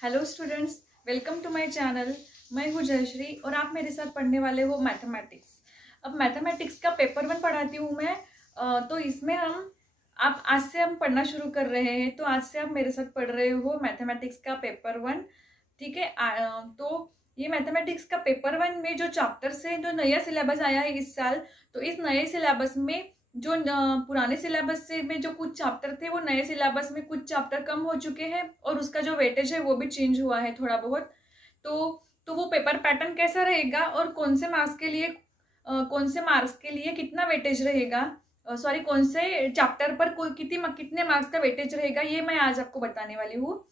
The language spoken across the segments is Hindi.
Hello students, welcome to my channel. मैं हूँ जयश्री और आप मेरे साथ पढ़ने वाले हो मैथमेटिक्स। अब मैथमेटिक्स का पेपर 1 पढ़ाती हूँ मैं। तो इसमें आप आज से हम पढ़ना शुरू कर रहे हैं। तो आज से आप मेरे साथ पढ़ रहे हो मैथमेटिक्स का पेपर 1। ठीक है। तो ये मैथमेटिक्स का पेपर 1 में जो चैप्टर्स है, जो नया सिलेबस आया है इस साल, तो इस नए सिलेबस में जो पुराने सिलेबस से में जो कुछ चैप्टर थे वो नए सिलेबस में कुछ चैप्टर कम हो चुके हैं और उसका जो वेटेज है वो भी चेंज हुआ है थोड़ा बहुत। तो वो पेपर पैटर्न कैसा रहेगा और कौन से मार्क्स के लिए कितना वेटेज रहेगा, सॉरी कौन से चैप्टर पर कितने मार्क्स का वेटेज रहेगा, ये मैं आज आपको बताने वाली हूँ।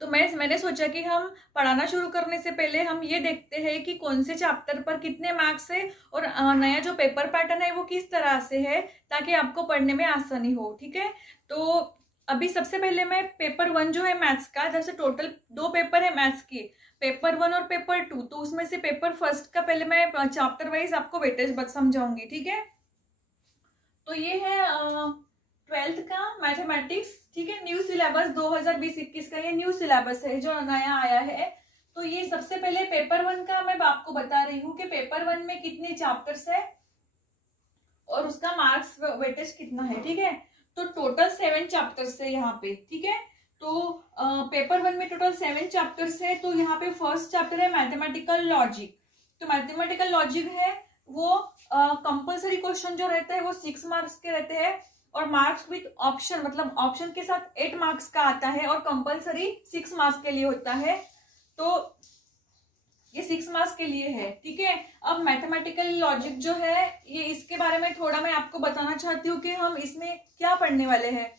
तो मैंने सोचा कि हम पढ़ाना शुरू करने से पहले हम ये देखते हैं कि कौन से चैप्टर पर कितने मार्क्स है और नया जो पेपर पैटर्न है वो किस तरह से है, ताकि आपको पढ़ने में आसानी हो। ठीक है। तो अभी सबसे पहले मैं पेपर 1 जो है मैथ्स का, जैसे टोटल 2 पेपर है मैथ्स की, पेपर 1 और पेपर 2। तो उसमें से पेपर फर्स्ट का पहले मैं चैप्टर वाइज आपको वेटेज समझाऊंगी। ठीक है। तो ये है 12th का मैथमेटिक्स। ठीक है। न्यू सिलेबस 2020-21 का ये न्यू सिलेबस है जो नया आया है। तो ये सबसे पहले पेपर 1 का मैं आपको बता रही हूँ कि पेपर 1 में कितने चैप्टर्स है और उसका मार्क्स वेटेज कितना है। ठीक है। तो टोटल 7 चैप्टर्स है यहाँ पे। ठीक है। तो पेपर 1 में टोटल 7 चैप्टर्स है। तो यहाँ पे फर्स्ट चैप्टर है मैथमेटिकल लॉजिक। तो मैथमेटिकल लॉजिक है वो कंपल्सरी क्वेश्चन जो रहते हैं वो 6 मार्क्स के रहते हैं और मार्क्स विथ ऑप्शन, मतलब ऑप्शन के साथ 8 मार्क्स का आता है और कंपल्सरी 6 मार्क्स के लिए होता है। तो ये 6 मार्क्स के लिए है। ठीक है। अब मैथमेटिकल लॉजिक जो है ये, इसके बारे में थोड़ा मैं आपको बताना चाहती हूँ कि हम इसमें क्या पढ़ने वाले हैं।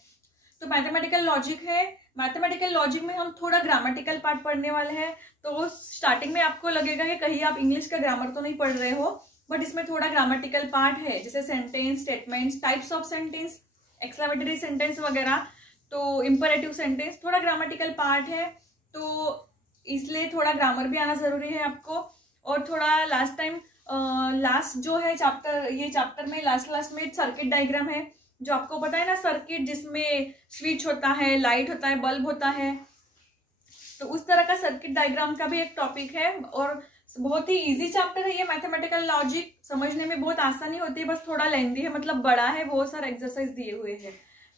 तो मैथमेटिकल लॉजिक है, मैथमेटिकल लॉजिक में हम थोड़ा ग्रामेटिकल पार्ट पढ़ने वाले हैं। तो स्टार्टिंग में आपको लगेगा कि कहीं आप इंग्लिश का ग्रामर तो नहीं पढ़ रहे हो, बट इसमें थोड़ा ग्रामेटिकल पार्ट है, जैसे sentence, statements, types of sentence, exclamatory sentence वगैरह, तो इंपरेटिव सेंटेंस, थोड़ा ग्रामेटिकल पार्ट है। तो इसलिए थोड़ा ग्रामर भी आना जरूरी है आपको। और थोड़ा लास्ट जो है चैप्टर, ये चैप्टर में लास्ट में सर्किट डायग्राम है, जो आपको पता है ना, सर्किट जिसमें स्विच होता है, लाइट होता है, बल्ब होता है। तो उस तरह का सर्किट डायग्राम का भी एक टॉपिक है और बहुत ही इजी चैप्टर है ये मैथमेटिकल लॉजिक। समझने में बहुत आसानी होती है, बस थोड़ा लेंथी है, मतलब बड़ा है, बहुत सारे एक्सरसाइज दिए हुए हैं।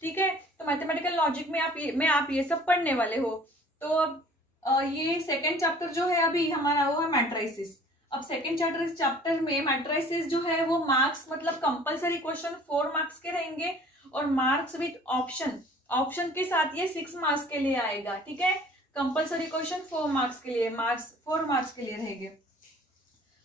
ठीक है। तो मैथमेटिकल लॉजिक में आप ये सब पढ़ने वाले हो। तो अब ये सेकेंड चैप्टर जो है अभी हमारा वो है मैट्रिसेस। अब सेकेंड चैप्टर में मैट्रिसेस जो है वो मार्क्स, मतलब कंपल्सरी क्वेश्चन 4 मार्क्स के रहेंगे और मार्क्स विथ ऑप्शन के साथ ये 6 मार्क्स के लिए आएगा। ठीक है। कंपल्सरी क्वेश्चन 4 मार्क्स के लिए, 4 मार्क्स के लिए रहेंगे।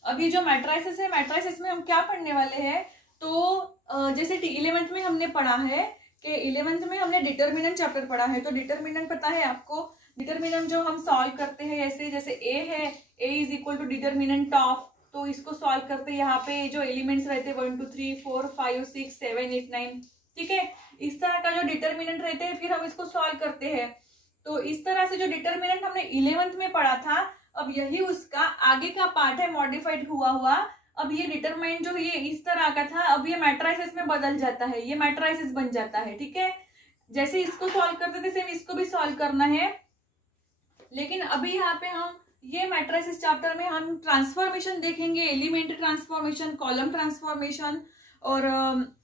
अभी जो मैट्रिसेस है, मैट्रिसेस में हम क्या पढ़ने वाले हैं, तो जैसे 11th में हमने पढ़ा है कि 11th में हमने डिटर्मिनेंट चैप्टर पढ़ा है। तो डिटर्मिनेंट पता है आपको, डिटर्मिनेंट जो हम सॉल्व करते हैं, ऐसे जैसे ए है, A is equal to determinant of, तो इसको सॉल्व करते हैं। यहाँ पे जो एलिमेंट्स रहते हैं 1 2 3 4 5 6 7 8 9, ठीक है, इस तरह का जो डिटर्मिनेंट रहते हैं फिर हम इसको सॉल्व करते हैं। तो इस तरह से जो डिटर्मिनेंट हमने 11th में पढ़ा था, अब यही उसका आगे का पार्ट है, मॉडिफाइड हुआ। अब ये डिटरमाइन जो ये इस तरह का था, अब ये मैट्रिसेस में बदल जाता है, ये मैट्रिसेस बन जाता है। ठीक है। जैसे इसको सॉल्व करते थे सेम इसको भी सॉल्व करना है। लेकिन अभी यहाँ पे हम ये मैट्रिसेस चैप्टर में हम ट्रांसफॉर्मेशन देखेंगे, एलिमेंट ट्रांसफॉर्मेशन, कॉलम ट्रांसफॉर्मेशन और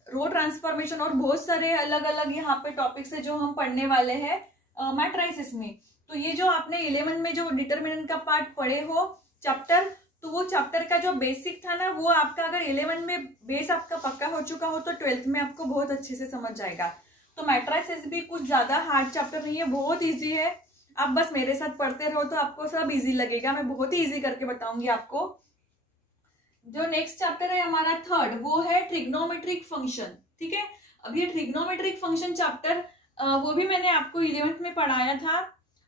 रो ट्रांसफॉर्मेशन और बहुत सारे अलग अलग यहाँ पे टॉपिक्स है जो हम पढ़ने वाले हैं मैट्रिसेस में। तो ये जो आपने 11 में जो डिटरमिनेंट का पार्ट पढ़े हो चैप्टर, तो वो चैप्टर का जो बेसिक था ना, वो आपका अगर 11 में बेस आपका पक्का हो चुका हो तो 12th में आपको बहुत अच्छे से समझ जाएगा। तो मैट्रिसेस भी कुछ ज्यादा हार्ड चैप्टर नहीं है, बहुत ईजी है। आप बस मेरे साथ पढ़ते रहो तो आपको सब इजी लगेगा, मैं बहुत ही इजी करके बताऊंगी आपको। जो नेक्स्ट चैप्टर है हमारा थर्ड, वो है ट्रिग्नोमेट्रिक फंक्शन। ठीक है। अब ये ट्रिग्नोमेट्रिक फंक्शन चैप्टर वो भी मैंने आपको 11th में पढ़ाया था।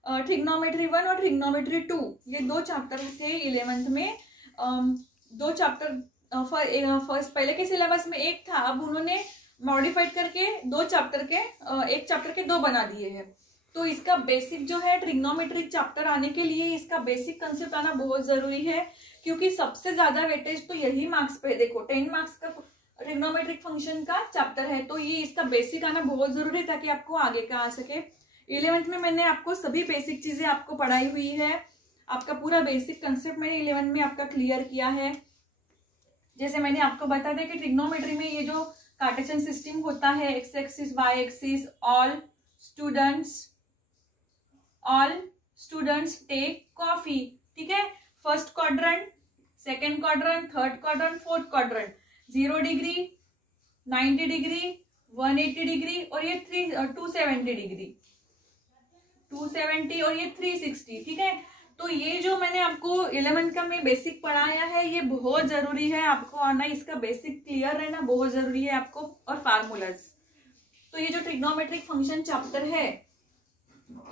ट्रिग्नोमेट्री 1 और ट्रिग्नोमेट्री 2 ये 2 चैप्टर थे 11th में। 2 चैप्टर फर्स्ट पहले के सिलेबस में एक था, अब उन्होंने मॉडिफाइड करके 2 चैप्टर के एक चैप्टर के 2 बना दिए हैं। तो इसका बेसिक जो है ट्रिग्नोमेट्रिक चैप्टर आने के लिए इसका बेसिक कंसेप्ट आना बहुत जरूरी है, क्योंकि सबसे ज्यादा वेटेज तो यही मार्क्स पे, देखो 10 मार्क्स का ट्रिग्नोमेट्रिक फंक्शन का चैप्टर है, तो ये इसका बेसिक आना बहुत जरूरी है ताकि आपको आगे का आ सके। 11th में मैंने आपको सभी बेसिक चीजें आपको पढ़ाई हुई है, आपका पूरा बेसिक कंसेप्ट मैंने 11th में आपका क्लियर किया है। जैसे मैंने आपको बता दिया कि ट्रिग्नोमेट्री में ये जो कार्टेशियन सिस्टम होता है, X axis Y axis, all students take copy, ठीक है। First quadrant, second quadrant, third quadrant, fourth quadrant, 0 degree, 90 degree, 180 degree और ये 270 डिग्री, 270 और ये 360, ठीक है। तो ये जो मैंने आपको 11th का में बेसिक पढ़ाया है ये बहुत जरूरी है, आपको आना, इसका बेसिक क्लियर रहना बहुत जरूरी है आपको, और फार्मूलाज। तो ये जो ट्रिग्नोमेट्रिक फंक्शन चैप्टर है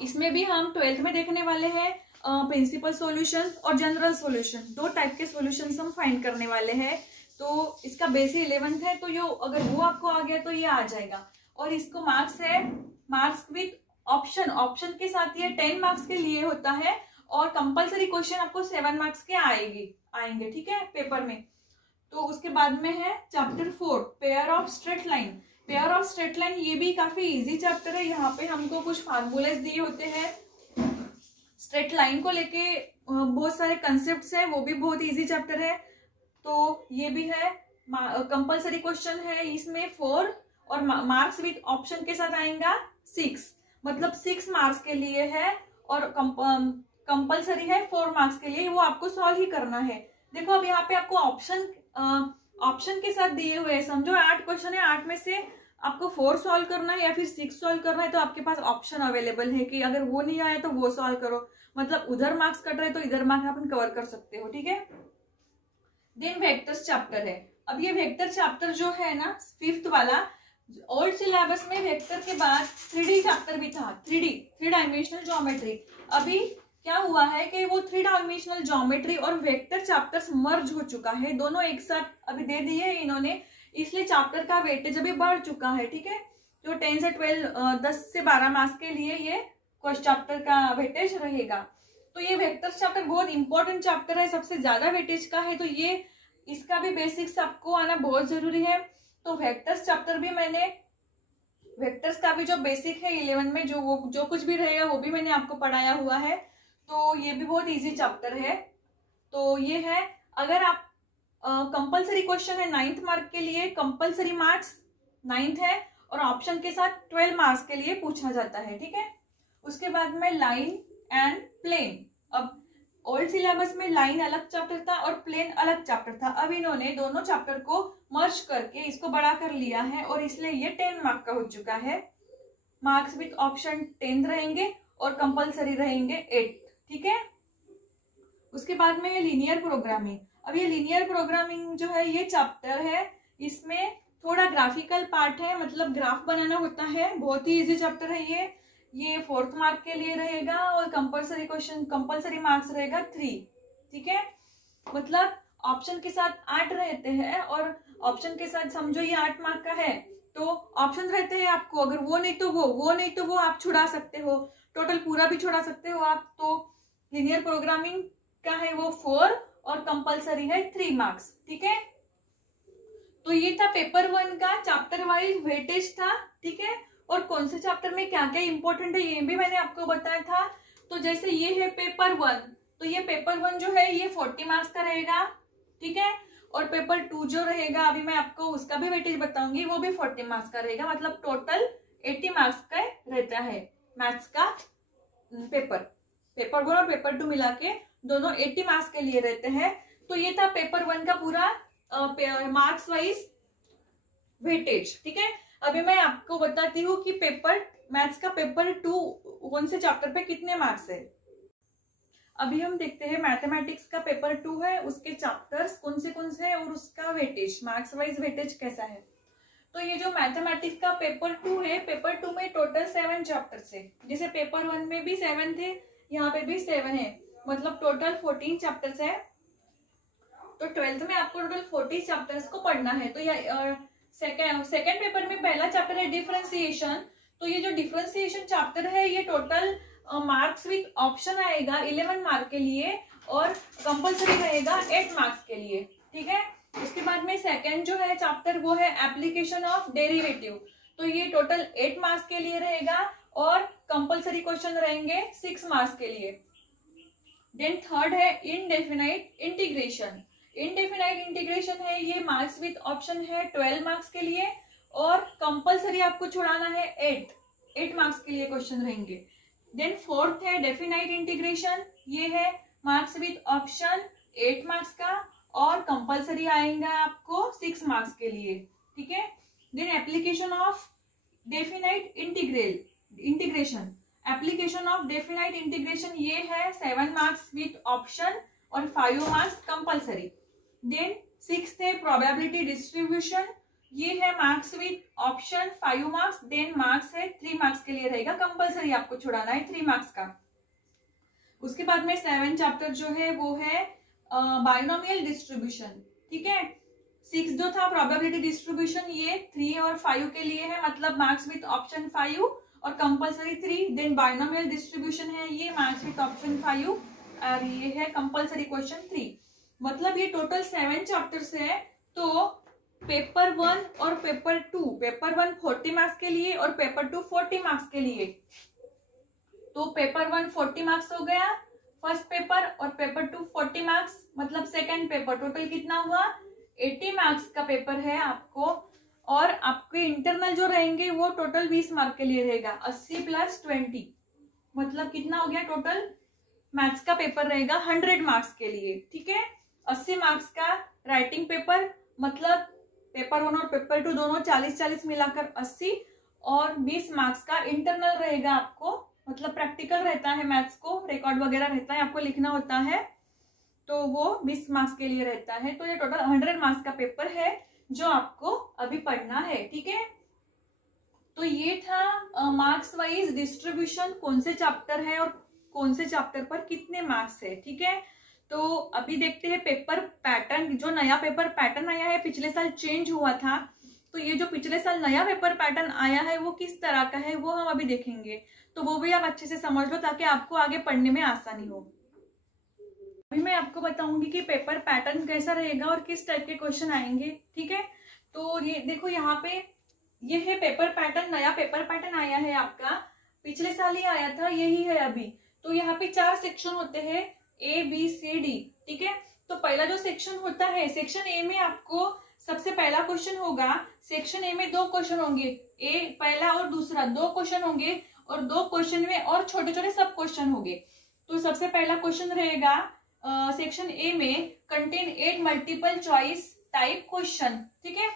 इसमें भी हम 12th में देखने वाले हैं प्रिंसिपल सॉल्यूशन और जनरल सॉल्यूशन, 2 टाइप के सॉल्यूशंस हम फाइंड करने वाले हैं। तो इसका बेसिक 11th है, तो ये अगर वो आपको आ गया तो ये आ जाएगा। और इसको मार्क्स है, मार्क्स विद ऑप्शन, ऑप्शन के साथ ये 10 मार्क्स के लिए होता है, और कंपलसरी क्वेश्चन आपको 7 मार्क्स के आएंगे, ठीक है, पेपर में। तो उसके बाद में है chapter 4 pair of straight line. Pair of straight line ये भी काफी इजी चैप्टर है, यहाँ पे हमको कुछ फार्मूलेस दिए होते हैं, स्ट्रेट लाइन को लेके बहुत सारे कंसेप्ट्स हैं, वो भी बहुत इजी चैप्टर है। तो ये भी है, कंपलसरी क्वेश्चन है इसमें 4, और मार्क्स विद ऑप्शन के साथ आएगा 6, मतलब 6 मार्क्स के लिए है, और कंपलसरी है 4 मार्क्स के लिए, वो आपको सॉल्व ही करना है। देखो अब यहाँ पे आपको ऑप्शन के साथ दिए हुए हैं, समझो 8 क्वेश्चन है, 8 में से आपको 4 सॉल्व करना है या फिर 6 सॉल्व करना है, तो आपके पास ऑप्शन अवेलेबल है कि अगर वो नहीं आया तो वो सॉल्व करो, मतलब उधर मार्क्स कट रहे तो इधर मार्क्स आप कवर कर सकते हो, ठीक है। देन वेक्टर्स चैप्टर है। अब ये वेक्टर चैप्टर जो है ना 5th वाला, ओल्ड सिलेबस में वेक्टर के बाद 3D चैप्टर भी था, 3 डायमेंशनल ज्योमेट्री। अभी क्या हुआ है कि वो 3 डायमेंशनल ज्योमेट्री और वेक्टर चैप्टर्स मर्ज हो चुका है, दोनों एक साथ अभी दे दिए है इन्होंने, इसलिए चैप्टर का वेटेज अभी बढ़ चुका है, ठीक है। जो 10 से 12 10 से 12 मार्क्स के लिए ये चैप्टर का वेटेज रहेगा। तो ये वेक्टर्स चैप्टर बहुत इंपॉर्टेंट चैप्टर है, सबसे ज्यादा वेटेज का है, तो ये इसका भी बेसिक्स आपको आना बहुत जरूरी है। तो वेक्टर्स चैप्टर भी मैंने, वेक्टर्स का भी जो बेसिक है 11 में जो कुछ भी रहेगा वो भी मैंने आपको पढ़ाया हुआ है, तो ये भी बहुत इजी चैप्टर है। तो ये है, अगर आप कंपलसरी क्वेश्चन है 9th मार्क के लिए, कंपलसरी मार्क्स 9th है, और ऑप्शन के साथ 12 मार्क्स के लिए पूछा जाता है, ठीक है। उसके बाद में लाइन एंड प्लेन। अब ओल्ड सिलेबस में लाइन अलग चैप्टर था और प्लेन अलग चैप्टर था, अब इन्होंने दोनों चैप्टर को मर्ज करके इसको बड़ा कर लिया है, और इसलिए ये 10 मार्क का हो चुका है। मार्क्स विद ऑप्शन 10 रहेंगे और कंपलसरी रहेंगे 8, ठीक है। उसके बाद में लीनियर प्रोग्रामिंग। अब ये लीनियर प्रोग्रामिंग जो है ये चैप्टर है, इसमें थोड़ा ग्राफिकल पार्ट है, मतलब ग्राफ बनाना होता है, बहुत ही इजी चैप्टर है ये 4th मार्क के लिए रहेगा, और कंपलसरी क्वेश्चन, कंपलसरी मार्क्स रहेगा 3, ठीक है। मतलब ऑप्शन के साथ 8 रहते हैं, और ऑप्शन के साथ समझो ये 8 मार्क का है, तो ऑप्शन रहते हैं आपको, अगर वो नहीं तो वो आप छुड़ा सकते हो, टोटल पूरा भी छुड़ा सकते हो आप। तो लीनियर प्रोग्रामिंग का है वो 4 और कंपलसरी है 3 मार्क्स, ठीक है। तो ये था पेपर 1 का चैप्टर वाइज वेटेज था, ठीक है। और कौन से चैप्टर में क्या क्या इंपॉर्टेंट है ये भी मैंने आपको बताया था। तो जैसे ये है पेपर 1, तो ये पेपर 1 जो है ये 40 मार्क्स का रहेगा, ठीक है। और पेपर 2 जो रहेगा, अभी मैं आपको उसका भी वेटेज बताऊंगी, वो भी 40 मार्क्स का रहेगा, मतलब टोटल 80 मार्क्स का रहता है मैथ्स का पेपर 1 और पेपर 2 मिला के दोनों 80 मार्क्स के लिए रहते हैं। तो ये था पेपर 1 का पूरा मार्क्स वाइज वेटेज, ठीक है। अभी मैं आपको बताती हूँ कि मैथ्स का पेपर 2 कौन से चैप्टर पे कितने मार्क्स है। अभी हम देखते हैं मैथमेटिक्स का पेपर 2 है, उसके चैप्टर्स कौन से हैं और उसका वेटेज, मार्क्स वाइज वेटेज कैसा है। तो ये जो मैथमेटिक्स का पेपर 2 है, पेपर 2 में टोटल 7 चैप्टर्स है, जैसे पेपर 1 में भी 7 थे, यहाँ पे भी 7 है, मतलब टोटल 14 चैप्टर्स है। तो 12th में आपको टोटल 40 चैप्टर्स को पढ़ना है। तो सेकेंड पेपर में पहला चैप्टर है डिफरेंशिएशन। तो ये जो डिफरेंशिएशन चैप्टर है ये टोटल मार्क्स विद ऑप्शन आएगा 11 मार्क के लिए, और कंपलसरी रहेगा 8 मार्क्स के लिए, ठीक है। उसके बाद में सेकेंड जो है चैप्टर वो है एप्लीकेशन ऑफ डेरिवेटिव। तो ये टोटल 8 मार्क्स के लिए रहेगा, और कंपलसरी क्वेश्चन रहेंगे 6 मार्क्स के लिए। देन थर्ड है इनडेफिनाइट इंटीग्रेशन। इनडेफिनाइट इंटीग्रेशन है, ये मार्क्स विद ऑप्शन है 12 मार्क्स के लिए, और कंपलसरी आपको छुड़ाना है 8 मार्क्स के लिए क्वेश्चन रहेंगे। देन फोर्थ है डेफिनाइट इंटीग्रेशन, ये है मार्क्स विद ऑप्शन 8 मार्क्स का, और कंपलसरी आएगा आपको 6 मार्क्स के लिए, ठीक है। Then application of definite integration, application of definite integration, ये है 7 मार्क्स विद ऑप्शन और 5 मार्क्स कंपलसरी। देन सिक्स्थ है प्रोबेबिलिटी डिस्ट्रीब्यूशन, ये है marks with option 5 marks, then marks है 3 मार्क्स के लिए रहेगा, कंपलसरी आपको छुड़ाना है 3 मार्क्स का। उसके बाद में 7 चैप्टर जो है वो है बाइनोमियल डिस्ट्रीब्यूशन, ठीक है। 6 जो था प्रोबेबिलिटी डिस्ट्रीब्यूशन, ये 3 और 5 के लिए है, मतलब मार्क्स विद ऑप्शन 5 और कंपलसरी 3। देन बाइनोमियल डिस्ट्रीब्यूशन है, ये मार्क्स विद ऑप्शन 5 और ये है कंपलसरी क्वेश्चन 3। मतलब ये टोटल 7 चैप्टर्स है। तो पेपर 1 और पेपर 2, पेपर 1 40 मार्क्स के लिए और पेपर 2 40 मार्क्स के लिए। तो पेपर 1 40 मार्क्स हो गया फर्स्ट पेपर, और पेपर 2 40 मार्क्स, मतलब सेकंड पेपर। टोटल कितना हुआ 80 मार्क्स का पेपर है आपको। और आपके इंटरनल जो रहेंगे वो टोटल 20 मार्क के लिए रहेगा, 80 + 20, मतलब कितना हो गया टोटल मैथ्स का पेपर रहेगा 100 मार्क्स के लिए, ठीक है। 80 मार्क्स का राइटिंग पेपर, मतलब पेपर 1 और पेपर 2 दोनों 40-40 मिलाकर 80, और 20 मार्क्स का इंटरनल रहेगा आपको, मतलब प्रैक्टिकल रहता है मैथ्स को, रिकॉर्ड वगैरह रहता है, आपको लिखना होता है, तो वो 20 मार्क्स के लिए रहता है। तो ये टोटल 100 मार्क्स का पेपर है जो आपको अभी पढ़ना है, ठीक है। तो ये था मार्क्स वाइज डिस्ट्रीब्यूशन, कौन से चैप्टर है और कौन से चैप्टर पर कितने मार्क्स है, ठीक है। तो अभी देखते हैं पेपर पैटर्न, जो नया पेपर पैटर्न आया है, पिछले साल चेंज हुआ था, तो ये जो पिछले साल नया पेपर पैटर्न आया है वो किस तरह का है वो हम अभी देखेंगे। तो वो भी आप अच्छे से समझ लो ताकि आपको आगे पढ़ने में आसानी हो। अभी मैं आपको बताऊंगी कि पेपर पैटर्न कैसा रहेगा और किस टाइप के क्वेश्चन आएंगे, ठीक है। तो ये देखो यहाँ पे ये है पेपर पैटर्न, नया पेपर पैटर्न आया है आपका, पिछले साल ही आया था, यही है अभी। तो यहाँ पे 4 सेक्शन होते हैं, A B C D, ठीक है। तो पहला जो सेक्शन होता है, सेक्शन ए में आपको सबसे पहला क्वेश्चन होगा। सेक्शन ए में 2 क्वेश्चन होंगे, ए पहला और दूसरा 2 क्वेश्चन होंगे, और 2 क्वेश्चन में और छोटे छोटे सब क्वेश्चन होंगे। तो सबसे पहला क्वेश्चन रहेगा सेक्शन ए में, contain 8 multiple choice type question, ठीक है।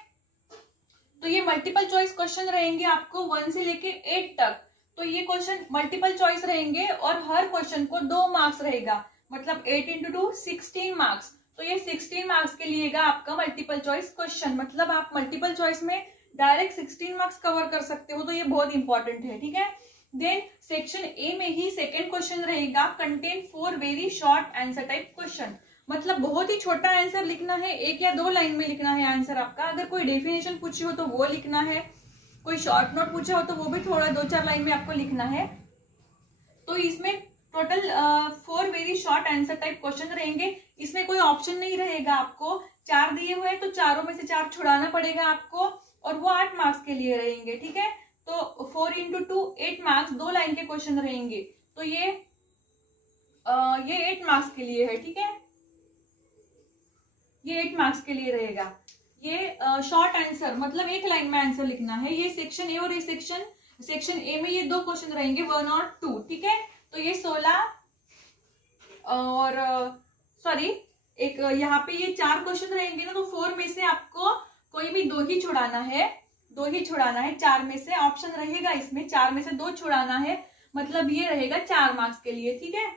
तो ये मल्टीपल चॉइस क्वेश्चन रहेंगे आपको 1 से लेके 8 तक। तो ये क्वेश्चन मल्टीपल चॉइस रहेंगे और हर क्वेश्चन को 2 मार्क्स रहेगा, मतलब 8 × 2 16 मार्क्स। तो ये 16 मार्क्स के लिएगा आपका मल्टीपल चॉइस क्वेश्चन, मतलब आप मल्टीपल चॉइस में डायरेक्ट 16 मार्क्स कवर कर सकते हो, तो ये बहुत इंपॉर्टेंट है, ठीक है। देन सेक्शन ए में ही सेकेंड क्वेश्चन रहेगा, contain 4 very short answer type question, मतलब बहुत ही छोटा आंसर लिखना है, 1 या 2 लाइन में लिखना है आंसर आपका। अगर कोई डेफिनेशन पूछी हो तो वो लिखना है, कोई शॉर्ट नोट पूछा हो तो वो भी थोड़ा 2-4 लाइन में आपको लिखना है। तो इसमें total 4 very short answer type question रहेंगे। इसमें कोई ऑप्शन नहीं रहेगा, आपको 4 दिए हुए हैं तो चारों में से 4 छुड़ाना पड़ेगा आपको, और वो 8 मार्क्स के लिए रहेंगे, ठीक है। तो 4 × 2 8 मार्क्स, 2 लाइन के क्वेश्चन रहेंगे। तो ये 8 मार्क्स के लिए है, ठीक है, ये 8 मार्क्स के लिए रहेगा। ये शॉर्ट आंसर, मतलब 1 लाइन में आंसर लिखना है। ये सेक्शन ए और ये सेक्शन ए में ये 2 क्वेश्चन रहेंगे 1 और 2, ठीक है। तो ये 16 और सॉरी एक यहाँ पे ये 4 क्वेश्चन रहेंगे ना, तो 4 में से आपको कोई भी 2 ही छुड़ाना है, 2 ही छुड़ाना है। 4 में से ऑप्शन रहेगा, इसमें 4 में से 2 छुड़ाना है, मतलब ये रहेगा 4 मार्क्स के लिए, ठीक है,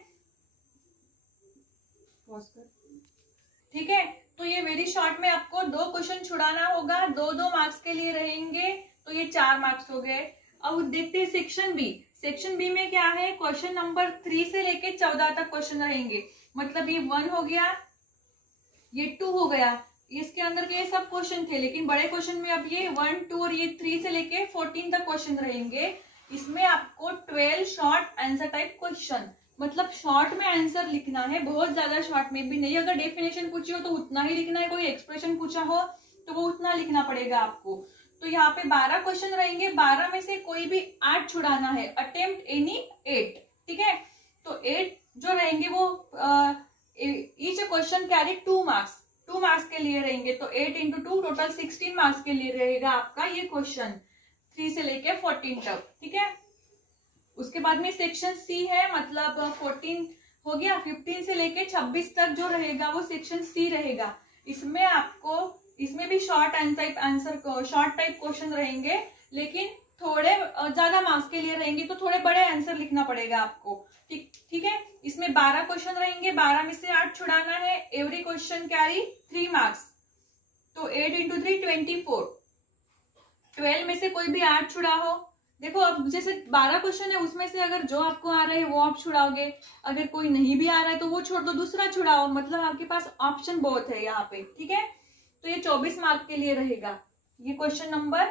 ठीक है। तो ये वेरी शॉर्ट में आपको 2 क्वेश्चन छुड़ाना होगा, 2-2 मार्क्स के लिए रहेंगे, तो ये 4 मार्क्स हो गए। अब देखते हैं सेक्शन बी। सेक्शन बी में क्या है, क्वेश्चन नंबर 3 से लेके 14 तक क्वेश्चन रहेंगे, मतलब ये 1 हो गया, ये 2 हो गया, इसके अंदर के सब क्वेश्चन थे, लेकिन बड़े क्वेश्चन में अब ये 1, 2 और ये 3 से लेके 14 तक क्वेश्चन रहेंगे। इसमें आपको 12 शॉर्ट आंसर टाइप क्वेश्चन, मतलब शॉर्ट में आंसर लिखना है, बहुत ज्यादा शॉर्ट में भी नहीं। अगर डेफिनेशन पूछी हो तो उतना ही लिखना है, कोई एक्सप्रेशन पूछा हो तो वो उतना लिखना पड़ेगा आपको। तो यहाँ पे 12 क्वेश्चन रहेंगे, 12 में से कोई भी 8 छुड़ाना है, अटेम्प्ट एनी 8, ठीक है। तो 8 जो रहेंगे वो each question carry 2 marks, 2 marks के लिए रहेंगे। तो 8 इंटू 2 टोटल 16 मार्क्स के लिए रहेगा आपका ये क्वेश्चन 3 से लेके 14 तक, ठीक है। उसके बाद में सेक्शन सी है, मतलब 14 हो गया, 15 से लेके 26 तक जो रहेगा वो सेक्शन सी रहेगा। इसमें आपको, इसमें भी short answer short type question रहेंगे, लेकिन थोड़े ज्यादा मार्क्स के लिए रहेंगे, तो थोड़े बड़े आंसर लिखना पड़ेगा आपको, ठीक है। इसमें 12 क्वेश्चन रहेंगे, 12 में से 8 छुड़ाना है, एवरी क्वेश्चन कैरी 3 मार्क्स। तो 8 इंटू 3 24, 12 में से कोई भी 8 छुड़ा हो। देखो अब जैसे 12 क्वेश्चन है, उसमें से अगर जो आपको आ रहा है वो आप छुड़ाओगे, अगर कोई नहीं भी आ रहा है तो वो छोड़ दो, दूसरा छुड़ाओ, मतलब आपके पास ऑप्शन बहुत है यहाँ पे, ठीक है। तो ये 24 मार्क के लिए रहेगा ये क्वेश्चन नंबर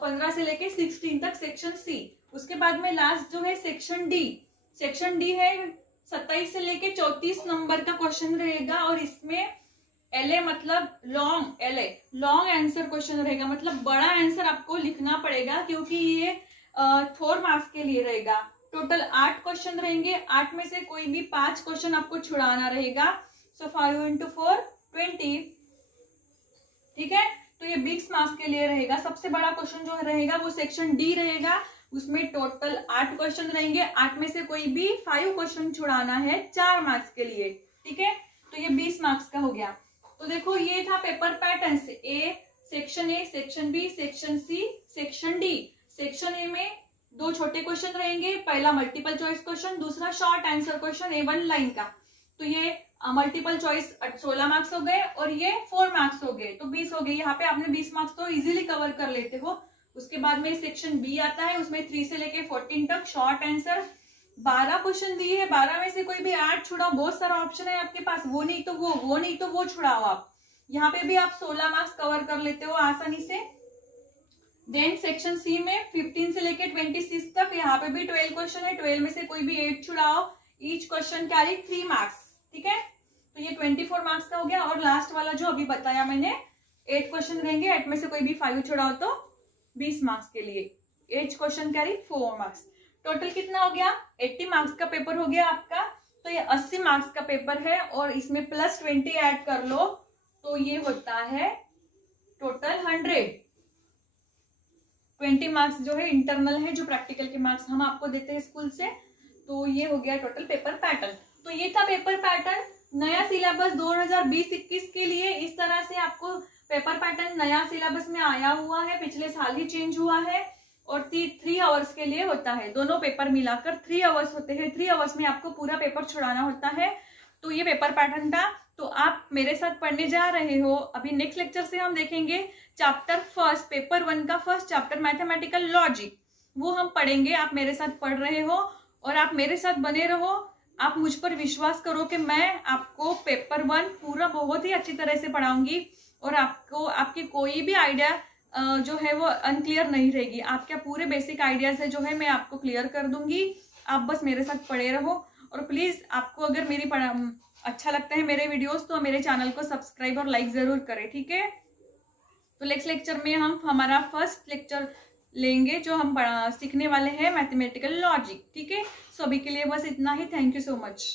15 से लेके 16 तक सेक्शन सी। उसके बाद में लास्ट जो है सेक्शन डी, सेक्शन डी है 27 से लेके 34 नंबर का क्वेश्चन रहेगा, और इसमें एलए मतलब लॉन्ग आंसर क्वेश्चन रहेगा, मतलब बड़ा आंसर आपको लिखना पड़ेगा, क्योंकि ये 4 मार्क्स के लिए रहेगा। टोटल 8 क्वेश्चन रहेंगे, 8 में से कोई भी 5 क्वेश्चन आपको छुड़ाना रहेगा। सो 5 इंटू 4 20, ठीक है। तो ये 20 मार्क्स के लिए रहेगा। सबसे बड़ा क्वेश्चन जो रहेगा वो सेक्शन डी रहेगा, उसमें टोटल 8 क्वेश्चन रहेंगे, 8 में से कोई भी 5 क्वेश्चन छुड़ाना है 4 मार्क्स के लिए, ठीक है। तो ये 20 मार्क्स का हो गया। तो देखो ये था paper pattern, section A, section B, section C, section D. Section A में 2 छोटे क्वेश्चन रहेंगे, पहला मल्टीपल चॉइस क्वेश्चन, दूसरा short answer question A1 line का। तो ये मल्टीपल चॉइस 16 मार्क्स हो गए और ये 4 मार्क्स हो गए, तो 20 हो गए। यहाँ पे आपने 20 मार्क्स तो इजीली कवर कर लेते हो। उसके बाद में सेक्शन बी आता है, उसमें 3 से लेके 14 तक शॉर्ट आंसर, 12 क्वेश्चन दिए है, 12 में से कोई भी 8 छुड़ाओ, बहुत सारा ऑप्शन है आपके पास, वो नहीं तो वो नहीं तो वो छुड़ाओ आप। यहाँ पे भी आप 16 मार्क्स कवर कर लेते हो आसानी से। देन सेक्शन सी में 15 से लेके 26 तक, यहाँ पे भी 12 क्वेश्चन है, 12 में से कोई भी 8 छुड़ाओ, ईच क्वेश्चन कैरी 3 मार्क्स, ठीक है। तो ये 24 मार्क्स का हो गया। और लास्ट वाला जो अभी बताया मैंने, 8 क्वेश्चन रहेंगे, 8 में से कोई भी 5 छुड़ाओ तो 20 मार्क्स के लिए, 8 क्वेश्चन कैरी 4 मार्क्स। टोटल कितना हो गया? 80 मार्क्स का पेपर हो गया आपका। तो ये 80 मार्क्स का पेपर है, और इसमें प्लस 20 ऐड कर लो तो ये होता है टोटल 100। 20 मार्क्स जो है इंटरनल है, जो प्रैक्टिकल के मार्क्स हम आपको देते हैं स्कूल से। तो ये हो गया टोटल पेपर पैटर्न। तो ये था पेपर पैटर्न। नया सिलेबस 2020-21 के लिए इस तरह से आपको पेपर पैटर्न नया सिलेबस में आया हुआ है, पिछले साल ही चेंज हुआ है, और 3 आवर्स के लिए होता है। दोनों पेपर मिलाकर 3 आवर्स होते हैं। 3 आवर्स में आपको पूरा पेपर छुड़ाना होता है। तो ये पेपर पैटर्न था। तो आप मेरे साथ पढ़ने जा रहे हो। अभी नेक्स्ट लेक्चर से हम देखेंगे चैप्टर फर्स्ट, पेपर 1 का फर्स्ट चैप्टर मैथमेटिकल लॉजिक, वो हम पढ़ेंगे। आप मेरे साथ पढ़ रहे हो और आप मेरे साथ बने रहो। आप मुझ पर विश्वास करो कि मैं आपको पेपर 1 पूरा बहुत ही अच्छी तरह से पढ़ाऊंगी, और आपको आपकी कोई भी आइडिया जो है वो अनक्लियर नहीं रहेगी। आपके पूरे बेसिक आइडियाज है जो है मैं आपको क्लियर कर दूंगी। आप बस मेरे साथ पढ़े रहो। और प्लीज आपको अगर मेरी अच्छा लगता है मेरे वीडियोस, तो मेरे चैनल को सब्सक्राइब और लाइक जरूर करें, ठीक है। तो नेक्स्ट लेक्चर में हम हमारा फर्स्ट लेक्चर लेंगे, जो हम सीखने वाले हैं मैथमेटिकल लॉजिक, ठीक है। सो अभी के लिए बस इतना ही। Thank you so much.